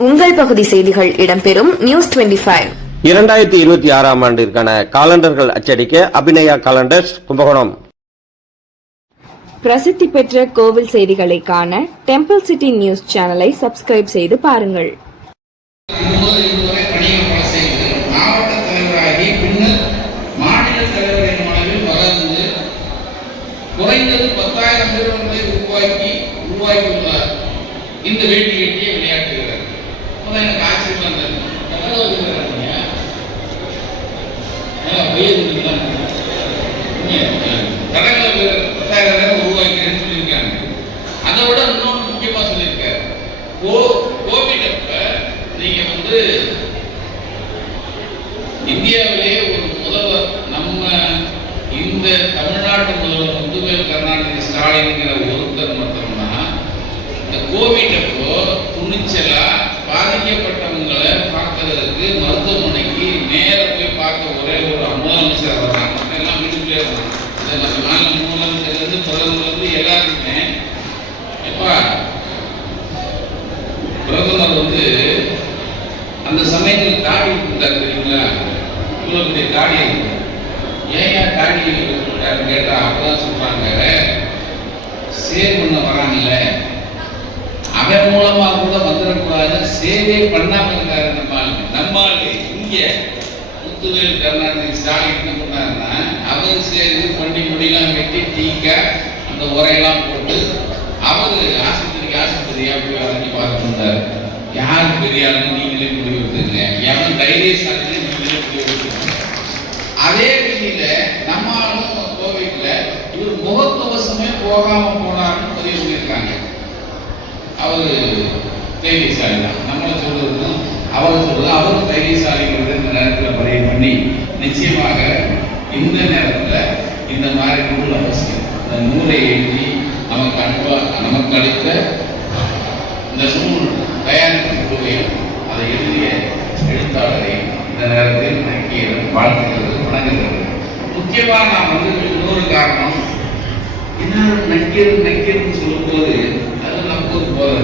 உங்கள் பகுதி செய்திகள் இடம்பெறும் நியூஸ் 25. 2026ஆம் ஆண்டிற்கான காலண்டர்கள் அச்சடிக்க அபிநயா காலண்டர்ஸ் கும்பகோணம். பிரசித்தி பெற்ற கோவில் செய்திகளை காண டெம்பிள் சிட்டி நியூஸ் சேனலை சப்ஸ்கிரைப் செய்து பாருங்கள். குறைந்தது 10,000 நிறுவனங்களை உருவாக்கியுள்ளார். இந்த வேட்டி வேட்டியை விளையாட்டுகிறார். எனக்கு ஆச்சரியமா இருந்தது. கடற்கரை வீரர் 10,000 பேர் உருவாக்கிறேன்னு சொல்லியிருக்காங்க. அதை விட இன்னொன்று முக்கியமா சொல்லியிருக்காரு. கோவிட் அப்ப நீங்க இந்தியாவிலேயே ஒரு முதல்வர், நம்ம இந்த தமிழ்நாட்டு முதல்வர் முத்துவேல் கருணாநிதி ஸ்டாலின்ங்கிற ஒருத்தர் மட்டும்னா இந்த கோவிட் அப்போ துணிச்சலா பாதிக்கப்பட்டவங்களை பார்க்கறதுக்கு மருத்துவமனைக்கு நேர போய் பார்க்க ஒரே ஒரு முதலமைச்சர் அவர் தான். எல்லாம் வீட்டுக்குள்ளே இருந்தாங்க. நம்ம மாநில முதலமைச்சர்லேருந்து பிரதமர்லேருந்து எல்லாருக்குமே எப்பா பிரதமர் அந்த சமயத்தில் தாடி இருந்தார் தெரியுங்களா? இவ்வளோ பெரிய தாடி இருக்கு. ஏன் தாடி கேட்டா அப்பதான் சொல்றாங்க, சேவ் பண்ண வராங்கல்ல அவன் மூலமா கூட வந்துடக்கூடாது, சேவே பண்ணாம இருக்காரு நம்மால். இங்க முத்துவேல் கருணாநிதி ஸ்டாலின் என்ன பண்ணாருன்னா, அவரு சேர்ந்து பண்டி முடியெல்லாம் வெட்டி டீக்க அந்த உரையெல்லாம் போட்டு அவரு ஆஸ்பத்திரியா போய் அரைஞ்சி பார்த்துருந்தாரு. யாரு பெரிய ஆளுன்னு நீங்களே முடிவு எடுத்துங்க, எவன் தைரியசாலி நீங்களே முடிவு எடுத்துங்க. அதே ரீதியில நம்ம ஆளும் கோவிட்ல இவர் முகக்கவசமே போகாம போனாருன்னு பதிவு பண்ணியிருக்காங்க. அவரு தைரியசாலி தான், நம்மளை சொல்றதுக்கும் அவரை சொல்றது அவரும் தைரியசாலிங்கிறது இந்த நேரத்தில் பதிவு பண்ணி, நிச்சயமாக இந்த நேரத்தில் இந்த மாதிரி நூல் அவசியம். இந்த நூலை எழுதி நமக்கு அளித்த இந்த நூல் தயாரிப்பு குழுவையும் அதை எழுதிய எழுத்தாளரையும் இந்த நேரத்தில் நக்கியிடம் வாழ்த்துகிறது, வணங்குகிறது. முக்கியமாக நாம் இன்னொரு காரணம், என்ன நக்கீரன் சொல்லும் போது அது நமக்கு ஒரு போதை.